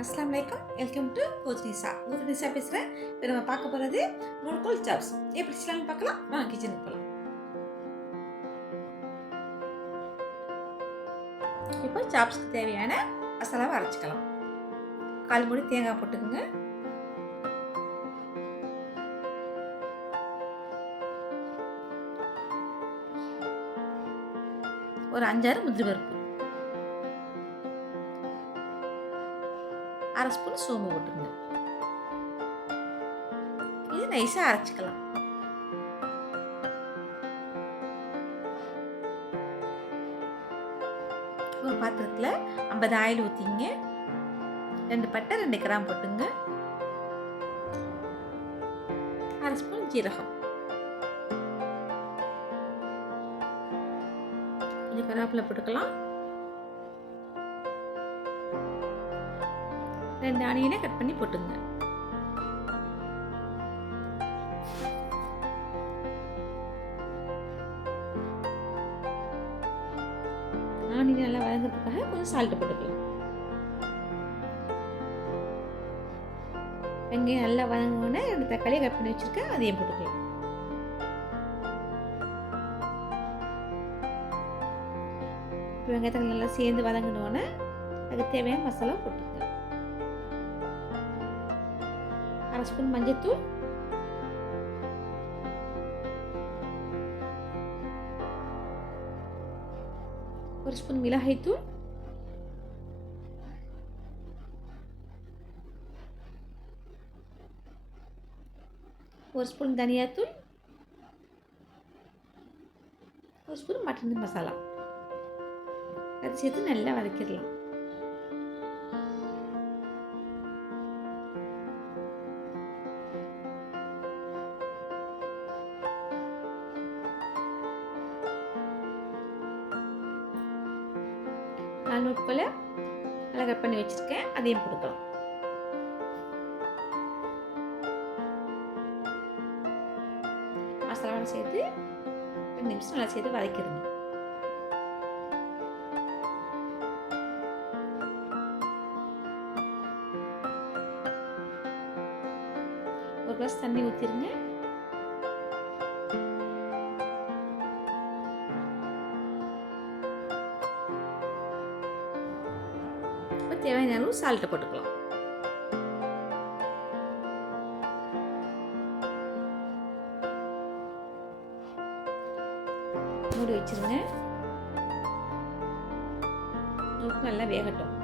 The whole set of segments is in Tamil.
அஸ்லாம் வலைக்கம் welcome to coach Nisha coach Nisha பேசுகிறேன் இப்போ நம்ம பார்க்க போகிறது முன்கோல் ஜாப்ஸ் எப்படி செய்யலாம்னு பார்க்கலாம். வாங்க கிச்சனுக்கு போகலாம் இப்போ சாப்ஸ்க்கு தேவையான மசாலாவை அரைச்சிக்கலாம். கால் மூடி தேங்காய் போட்டுக்கோங்க. ஒரு அஞ்சாறு முந்திரி பருப்பு. அரை ஸ்பூன் சோம்பு போட்டுருங்க இது நைஸாக அரைச்சிக்கலாம். ஒரு பாத்திரத்தில் ஐம்பது ஆயில் ஊற்றிங்க ரெண்டு பட்டை ரெண்டு கிராம் போட்டுங்க. அரை ஸ்பூன் ஜீரகம். கொஞ்சம் கருவேப்பிலை போட்டுக்கலாம். ரெண்டு ஆனியனை கட் பண்ணி போட்டுங்க. ஆனியன் நல்லா வதங்கிறதுக்காக கொஞ்சம் சால்ட் போட்டுக்கலாம். வெங்காயம் நல்லா வதங்கினோடனே ரெண்டு தக்காளியை கட் பண்ணி வச்சுருக்கேன் அதையும் போட்டுக்கலாம். வெங்காயத்தக்காளி நல்லா சேர்ந்து வதங்கினோடனே அதுக்கு தேவையான மசாலா போட்டுக்கலாம். அரை ஸ்பூன் மஞ்சத்தூள் ஒரு ஸ்பூன் மிளகாய்த்தூள் ஒரு ஸ்பூன் தனியாத்தூள் ஒரு ஸ்பூன் மட்டன் மசாலா அது சேர்த்து நல்லா வதக்கிடலாம் கால் உட்பல நல்லா கட் பண்ணி வச்சுருக்கேன். அதையும் கொடுக்கலாம் மசாலாவோட சேர்த்து ரெண்டு நிமிஷம் நல்லா சேர்த்து வதக்கிடுங்க. ஒரு கிளாஸ் தண்ணி ஊற்றிருங்க தேவையான அளவு சால்ட்டை போட்டுக்கலாம். மூடி வச்சிருங்க. உப்பு நல்லா வேகட்டும்.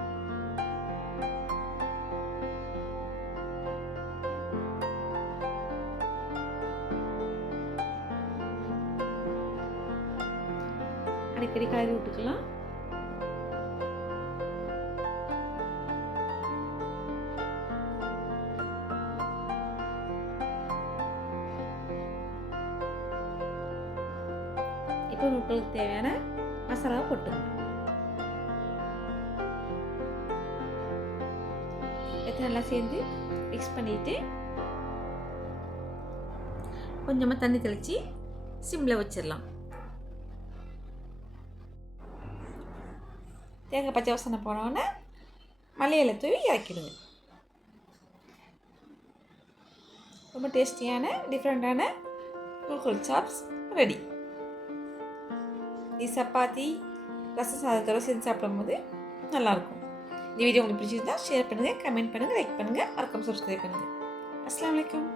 அடிக்கடி கலரி விட்டுக்கலாம். இப்போ முட்டைக்கு தேவையான மசாலாவை போட்டுங்க எடுத்து நல்லா சேர்ந்து மிக்ஸ் பண்ணிட்டு கொஞ்சமாக தண்ணி தெளித்து சிம்மில் வச்சிடலாம். தேங்காய் பச்சை வாசனை போனோடனே மலையில தூவி இறக்கிடுங்க. ரொம்ப டேஸ்டியான டிஃப்ரெண்ட்டான குல்குல் சாப்ஸ் ரெடி இது சப்பாத்தி ரச சாதத்தோடு சேர்ந்து சாப்பிடும்போது நல்லாயிருக்கும். இந்த வீடியோ உங்களுக்கு பிடிச்சிருந்தா ஷேர் பண்ணுங்கள் கமெண்ட் பண்ணுங்கள் லைக் பண்ணுங்கள் மறக்காம சப்ஸ்கிரைப் பண்ணுங்கள் அஸ்லாம் வலைக்கம்